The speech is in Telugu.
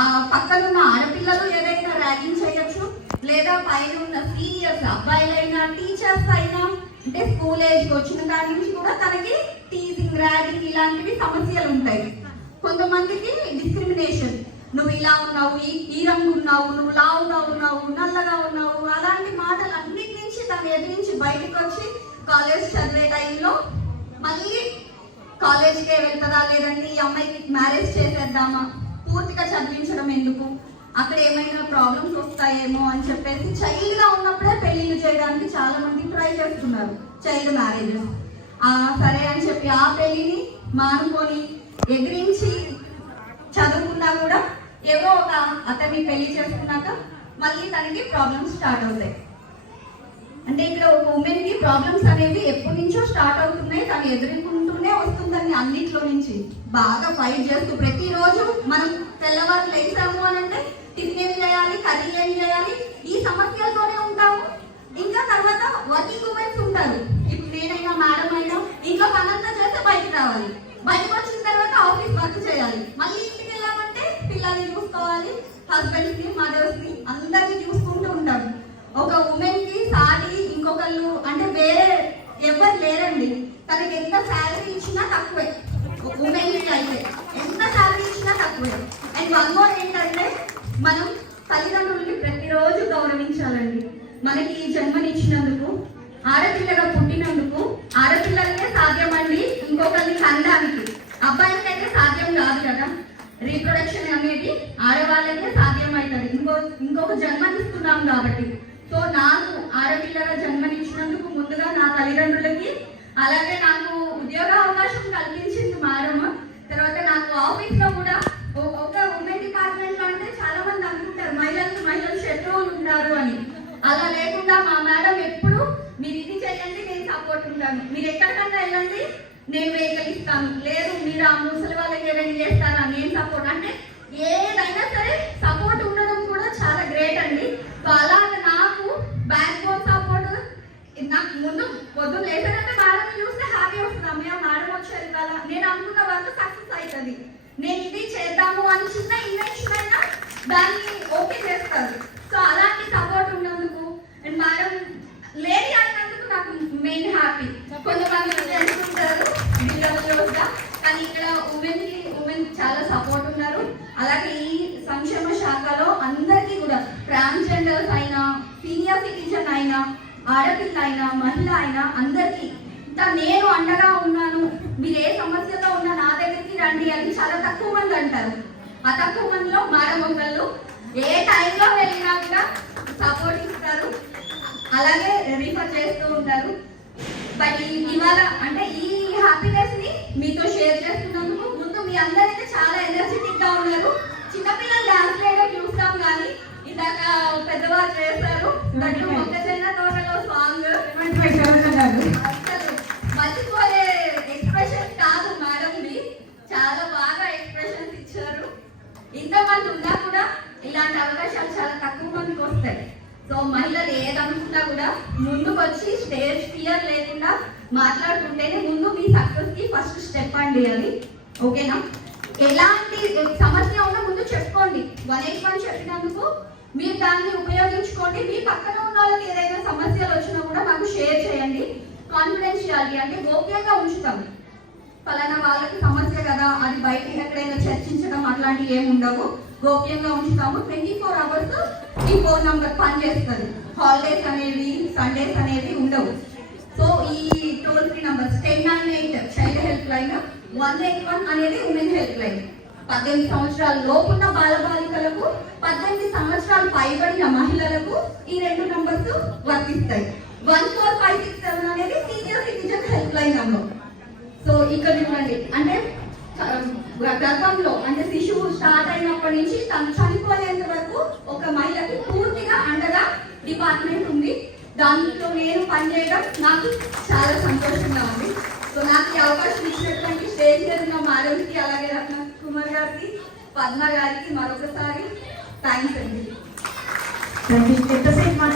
ఆ పక్కనున్న ఆడపిల్లలు ఏదైనా ర్యాగింగ్ చేయొచ్చు లేదా పైన ఉన్న సీనియర్స్ అబ్బాయిలైనా టీచర్స్ అయినా అంటే స్కూల్ ఏజ్కి వచ్చిన దాని నుంచి కూడా తనకి టీజింగ్ ర్యాగింగ్ ఇలాంటివి సమస్యలు ఉంటాయి. కొంతమందికి డిస్క్రిమినేషన్. నువ్వు ఇలా ఉన్నావు ఈ రంగు ఉన్నావు నువ్వు లావుగా ఉన్నావు నల్లగా ఉన్నావు అలాంటి మాటలు అన్నిటి నుంచి తను ఎదిరించి బయటకు వచ్చి కాలేజ్ చదివే టైంలో మళ్ళీ కాలేజ్కే వెళ్తుందా లేదండి ఈ అమ్మాయికి మ్యారేజ్ చేసేద్దామా? పూర్తిగా చదివించడం ఎందుకు? అక్కడ ఏమైనా ప్రాబ్లమ్స్ వస్తాయేమో అని చెప్పేసి చైల్డ్గా ఉన్నప్పుడే పెళ్ళిళ్ళు చేయడానికి చాలా మంది ట్రై చేస్తున్నారు చైల్డ్ మ్యారేజెస్ సరే అని చెప్పి ఆ పెళ్ళిని మానుకొని ఎదిరించి చదువుకున్నా కూడా ఏవో ఒక అతన్ని పెళ్ళి చేసుకున్నాక మళ్ళీ తనకి ప్రాబ్లమ్స్ స్టార్ట్ అవుతాయి. అంటే ఇక్కడ ఒక ఉమెన్కి ప్రాబ్లమ్స్ అనేవి ఎప్పటి నుంచో స్టార్ట్ అవుతున్నాయి తను ఎదుర్కొంటూనే వస్తుందని అన్నిట్లో నుంచి బాగా ఫైట్ చేస్తూ ప్రతిరోజు మనం తెల్లవారు లేచాము అని అంటే టిఫిన్ ఏం చేయాలి కర్రీ ఏం చేయాలి ఈ సమస్యలతోనే ఉంటాము. ఇంకా తర్వాత వర్కింగ్ ఉమెన్స్ ఉంటారు. ఇప్పుడు నేనైనా మేడం అయినా ఇంట్లో పనంతా చేస్తే బయటకు రావాలి. బయటకు వచ్చిన తర్వాత ఆఫీస్ వర్క్ చేయాలి. మళ్ళీ ఇంటికి వెళ్ళామంటే పిల్లల్ని చూసుకోవాలి హస్బెండ్స్ని మదర్స్ని అందరినీ చూసుకుంటూ ఉంటాం ఒక ఉమెన్కి సాటి ఇంకొకళ్ళు అంటే వేరే ఎవరు లేరండి. తనకి ఎంత శాలరీ ఇచ్చినా తక్కువే ఉమెన్ అయితే ఎంత శాలరీ ఇచ్చినా తక్కువే అండ్ వన్ మోర్ ఏంటంటే మనం తల్లిదండ్రుల్ని ప్రతిరోజు గౌరవించాలండి మనకి ఈ జన్మనిచ్చినందుకు ఆడపిల్లగా పుట్టినందుకు ఆడపిల్లలకే సాధ్యమండి ఇంకొకరిని కనడానికి అబ్బాయిలకైతే సాధ్యం కాదు కదా రీప్రొడక్షన్ అనేది ఆడవాళ్ళకే సాధ్యం అవుతుంది ఇంకో ఇంకొక జన్మనిస్తున్నాం కాబట్టి సో నాకు ఆడపిల్లగా జన్మనిచ్చినందుకు ముందుగా నా తల్లిదండ్రులకి అలాగే నాకు ఉద్యోగ అవకాశం కల్పించింది మేడం తర్వాత నాకు ఆఫీస్లో కూడా ఒక ఉమెన్ డిపార్ట్మెంట్లో అంటే చాలా మంది అనుకుంటారు మహిళలు మహిళలు శత్రువులు ఉంటారు అని. అలా లేకుండా మా మేడం ఎప్పుడు మీరు ఇది చేయండి నేను సపోర్ట్ ఉంటాను. మీరు ఎక్కడికన్నా వెళ్ళండి నేను వెహికల్ ఇస్తాను. లేదు మీరు ఆ ముసలి వాళ్ళకి ఏదైనా చేస్తారా? నేను సపోర్ట్ అంటే ఏదైనా సరే సపోర్ట్ ఉండడం కూడా చాలా గ్రేట్ అండి సో అలాగ నాకు బ్యాక్ బోన్ సపోర్ట్ నాకు ముందు పొద్దున్న లేదంటే మేడం చూస్తే హ్యాపీ వస్తుంది అమ్మయ్య మేడం వచ్చారు ఇవాళ నేను అనుకున్న వర్క్ సక్సెస్ అవుతుంది నేను ఇది చేద్దాము అని చిన్న ఇన్వెన్షన్ అయినా దాన్ని ఓకే చేస్తారు సో అలాంటి సపోర్ట్ ఉన్నందుకు అండ్ మేడం లేడీ అన్నందుకు నాకు మెయిన్ హ్యాపీ కొంతమంది అనుకుంటారు బిల్డర్లుగా కానీ ఇక్కడ ఉమెన్కి ఉమెన్ చాలా సపోర్ట్ ఉన్నారు. అలాగే ఈ సంక్షేమ శాఖలో అందరికీ కూడా ట్రాన్స్జెండర్స్ అయినా సీనియర్ సిటిజన్ అయినా ఆడపిల్ల అయినా మహిళ అయినా అందరికీ ఇంకా నేను అండగా ఉన్నాను మీరు ఏ సమస్యతో ఉన్నా నా దగ్గరికి రండి అని చాలా తక్కువ మంది అంటారు. ఆ తక్కువ మందిలో మేడం ఒకళ్ళు ఏ టైంలో వెళ్ళినా కూడా సపోర్ట్ ఇస్తారు. అలాగే రిఫర్ చేస్తూ ఉంటారు. బట్ ఇవాళ అంటే ఈ హ్యాపీనెస్ని మీతో షేర్ చేస్తున్నందుకు ముందు మీ అందరైతే చాలా ఎనర్జెటిక్గా ఉన్నారు. చిన్నపిల్లలు డాన్స్ వేయడం చూస్తాం కానీ ఇందాక పెద్దవారు చేస్తారు బట్ ఇచ్చారు. ఇంతమంది ఉన్నా కూడా ఇలాంటి అవకాశాలు చాలా తక్కువ మందికి వస్తాయి. సో మహిళలు ఏదనుకున్నా కూడా ముందుకు వచ్చి స్టేజ్ ఫియర్ లేకుండా మాట్లాడుకుంటేనే ముందు మీ సక్సెస్కి ఫస్ట్ స్టెప్ అండి అది. ఓకేనా? ఎలాంటి సమస్య ఉన్నా ముందు చెప్పుకోండి. వన్ ఎయిట్ వన్ చెప్పినందుకు మీరు దాన్ని ఉపయోగించుకోండి. మీ పక్కన ఉన్న వాళ్ళకి ఏదైనా సమస్యలు వచ్చినా కూడా మాకు షేర్ చేయండి. కాన్ఫిడెన్షియాలిటీ అంటే గోప్యంగా ఉంచుతాం ఫలానా వాళ్ళకి సమస్య కదా అది బయట ఎక్కడైనా చర్చించడం అట్లాంటివి ఏమి ఉండవు. గోప్యంగా ఉంచుతాము. ట్వంటీ ఫోర్ అవర్స్ ఈ ఫోన్ నంబర్ పనిచేస్తుంది. హాలిడేస్ అనేవి సండేస్ అనేవి ఉండవు. సో ఈ toll free numbers ten nine eight child help line one eight one అనేది ఉమెన్ హెల్ప్ లైన్ పద్దెనిమిది సంవత్సరాల లోపున్న బాలబాలికలకు పద్దెనిమిది సంవత్సరాలు పైబడిన మహిళలకు ఈ రెండు నంబర్స్ వర్తిస్తాయి. One four five six seven అనేది senior citizen help line number so ఇక్కడ చూడండి. అంటే గతంలో అంటే శిశువు స్టార్ట్ అయినప్పటి నుంచి తను చనిపోయేంత వరకు ఒక మహిళకి పూర్తిగా అండగా డిపార్ట్మెంట్ ఉంది. దాంట్లో నేను పనిచేయడం నాకు చాలా సంతోషంగా ఉంది. సో నాకు ఈ అవకాశం ఇచ్చినటువంటి స్టేజ్ మీద ఉన్న మాధవికి అలాగే రత్న కుమార్ గారికి పద్మ గారికి మరొకసారి థ్యాంక్స్ అండి. ఎంతసేపు